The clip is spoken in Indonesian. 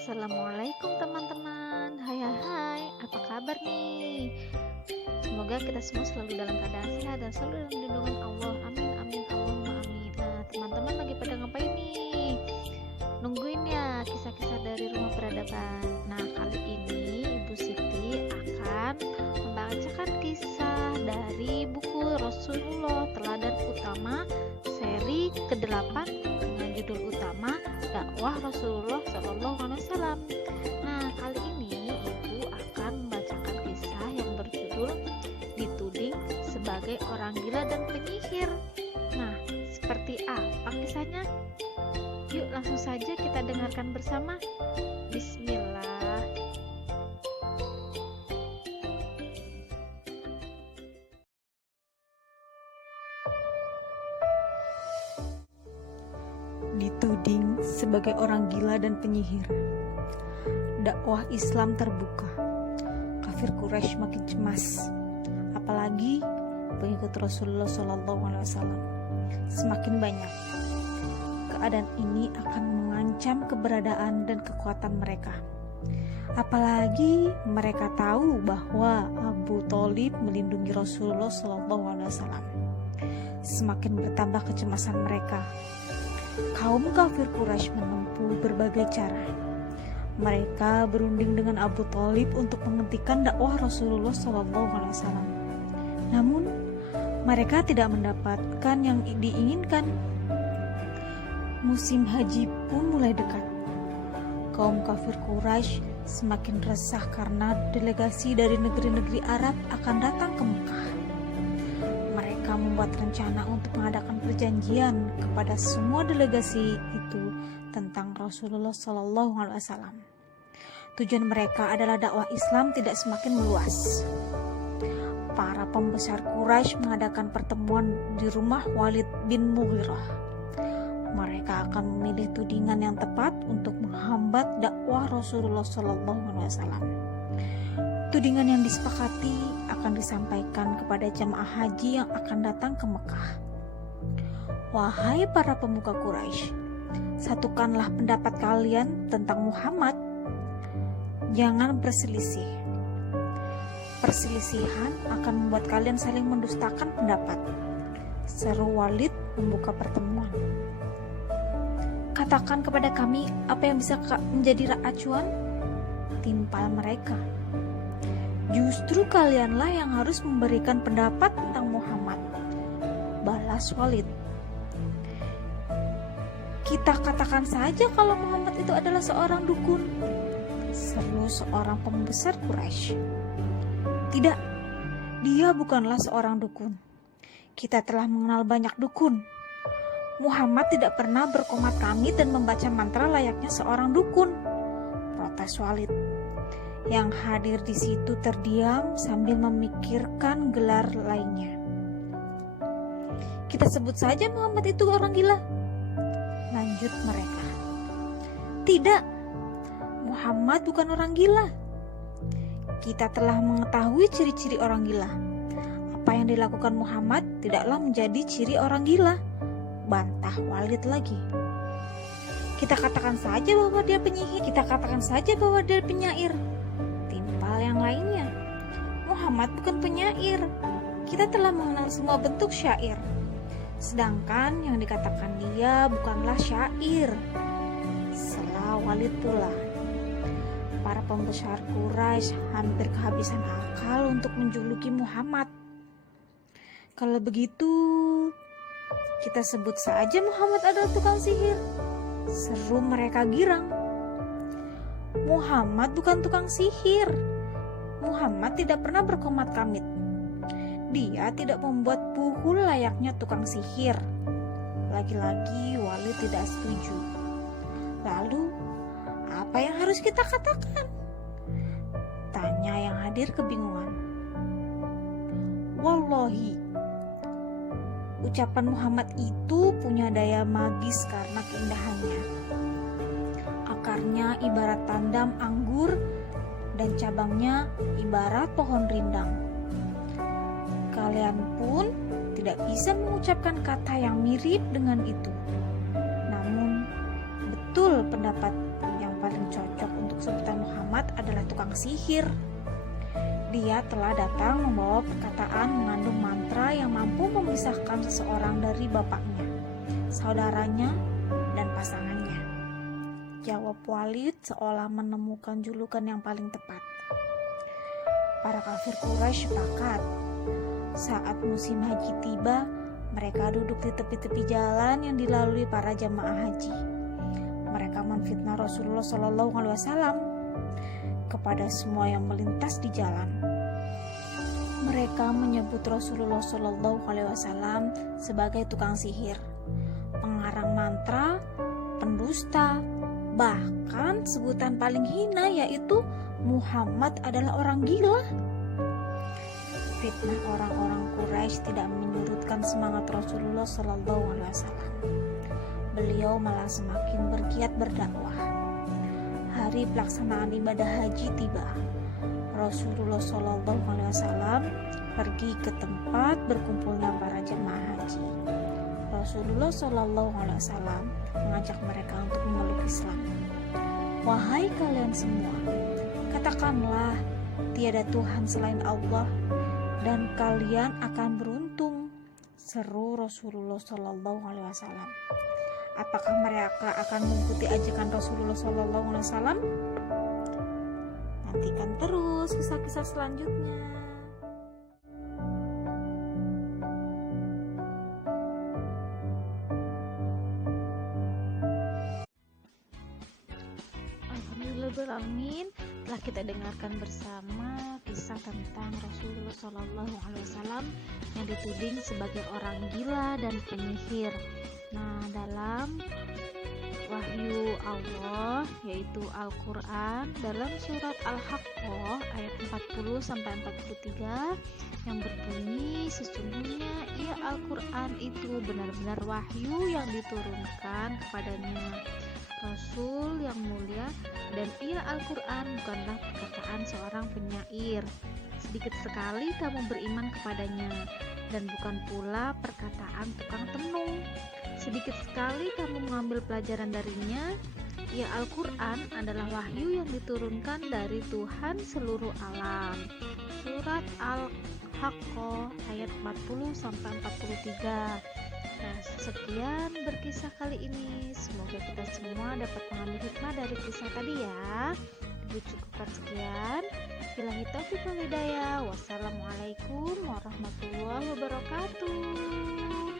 Assalamualaikum teman-teman. Hai, apa kabar nih? Semoga kita semua selalu dalam keadaan sehat dan selalu dalam lindungan Allah. Amin, amin, Allahumma amin. Nah, teman-teman lagi pada ngapain nih? Nungguin ya kisah-kisah dari Rumah Peradaban. Nah, kali ini Ibu Siti akan membacakan kisah dari buku Rasulullah Teladan Utama seri ke-8 dengan judul utama Dakwah Rasulullah SAW. Nah, kali ini Ibu akan membacakan kisah yang berjudul Dituding sebagai Orang Gila dan Penyihir. Nah, seperti apa kisahnya? Yuk langsung saja kita dengarkan bersama. Bismillah. Dituding sebagai orang gila dan penyihir. Dakwah Islam terbuka. Kafir Quraisy makin cemas, apalagi pengikut Rasulullah SAW semakin banyak. Keadaan ini akan mengancam keberadaan dan kekuatan mereka. Apalagi mereka tahu bahwa Abu Thalib melindungi Rasulullah SAW. Semakin bertambah kecemasan mereka. Kaum kafir Quraisy menempuh berbagai cara. Mereka berunding dengan Abu Thalib untuk menghentikan dakwah Rasulullah SAW. Namun, mereka tidak mendapatkan yang diinginkan. Musim haji pun mulai dekat. Kaum kafir Quraisy semakin resah karena delegasi dari negeri-negeri Arab akan datang ke Mekah. Mereka membuat rencana untuk mengadakan perjanjian kepada semua delegasi itu tentang Rasulullah SAW. Tujuan mereka adalah dakwah Islam tidak semakin meluas. Para pembesar Quraisy mengadakan pertemuan di rumah Walid bin Mughirah. Mereka akan memilih tudingan yang tepat untuk menghambat dakwah Rasulullah SAW. Tudingan yang disepakati akan disampaikan kepada jamaah haji yang akan datang ke Mekah. Wahai para pemuka Quraisy, satukanlah pendapat kalian tentang Muhammad. Jangan berselisih. Perselisihan akan membuat kalian saling mendustakan pendapat. Seru Walid membuka pertemuan. Katakan kepada kami apa yang bisa menjadi acuan? Timpal mereka. Justru kalianlah yang harus memberikan pendapat tentang Muhammad, balas Walid. Kita katakan saja kalau Muhammad itu adalah seorang dukun, seru seorang pembesar Quraisy. Tidak, dia bukanlah seorang dukun. Kita telah mengenal banyak dukun. Muhammad tidak pernah berkomat kamit dan membaca mantra layaknya seorang dukun, protes Walid. Yang hadir di situ terdiam sambil memikirkan gelar lainnya. Kita sebut saja Muhammad itu orang gila, lanjut mereka. Tidak, Muhammad bukan orang gila. Kita telah mengetahui ciri-ciri orang gila. Apa yang dilakukan Muhammad tidaklah menjadi ciri orang gila, bantah Walid lagi. Kita katakan saja bahwa dia penyihir. Kita katakan saja bahwa dia penyair. Timpal yang lainnya. Muhammad bukan penyair. Kita telah mengenal semua bentuk syair. Sedangkan yang dikatakan dia bukanlah syair. Sela Walid pula. Para pembesar Quraisy hampir kehabisan akal untuk menjuluki Muhammad. Kalau begitu, kita sebut saja Muhammad adalah tukang sihir. Seru mereka girang. Muhammad bukan tukang sihir. Muhammad tidak pernah berkomat kamit. Dia tidak membuat puhul layaknya tukang sihir. Lagi-lagi Walid tidak setuju. Lalu, apa yang harus kita katakan? Tanya yang hadir kebingungan. Wallahi, ucapan Muhammad itu punya daya magis karena keindahannya. Akarnya ibarat tandam anggur dan cabangnya ibarat pohon rindang. Kalian pun tidak bisa mengucapkan kata yang mirip dengan itu. Namun, betul pendapat yang paling cocok Sultan Muhammad adalah tukang sihir. Dia telah datang membawa perkataan mengandung mantra yang mampu memisahkan seseorang dari bapaknya, saudaranya, dan pasangannya. Jawab Walid seolah menemukan julukan yang paling tepat. Para kafir Quraisy sepakat. Saat musim haji tiba, mereka duduk di tepi-tepi jalan yang dilalui para jamaah haji. Mereka menfitnah Rasulullah SAW kepada semua yang melintas di jalan. Mereka menyebut Rasulullah SAW sebagai tukang sihir, pengarang mantra, pendusta, bahkan sebutan paling hina yaitu Muhammad adalah orang gila. Fitnah orang-orang Quraisy tidak menyurutkan semangat Rasulullah SAW. Beliau malah semakin bergiat berdakwah. Hari pelaksanaan ibadah haji tiba. Rasulullah SAW pergi ke tempat berkumpulnya para jemaah haji. Rasulullah SAW mengajak mereka untuk memeluk Islam. Wahai kalian semua, katakanlah tiada Tuhan selain Allah dan kalian akan beruntung, seru Rasulullah SAW. Apakah mereka akan mengikuti ajakan Rasulullah SAW? Nantikan terus kisah-kisah selanjutnya. Alhamdulillahirrahmanirrahim, telah kita dengarkan bersama kisah tentang Rasulullah SAW yang dituding sebagai orang gila dan penyihir. Nah, dalam wahyu Allah yaitu Al-Quran dalam surat Al-Haqqah ayat 40-43 yang berbunyi, sesungguhnya ia Al-Quran itu benar-benar wahyu yang diturunkan kepadanya, Rasul yang mulia, dan ia Al-Quran bukanlah perkataan seorang penyair. Sedikit sekali kamu beriman kepadanya, dan bukan pula perkataan tukang tenung. Sedikit sekali kamu mengambil pelajaran darinya. Ya, Al-Quran adalah wahyu yang diturunkan dari Tuhan seluruh alam. Surat Al-Haqqah ayat 40-43. Nah, sekian berkisah kali ini. Semoga kita semua dapat mengambil hikmah dari kisah tadi ya. Cukupkan sekian. Billahi taufiq wal hidayah. Wassalamualaikum warahmatullahi wabarakatuh.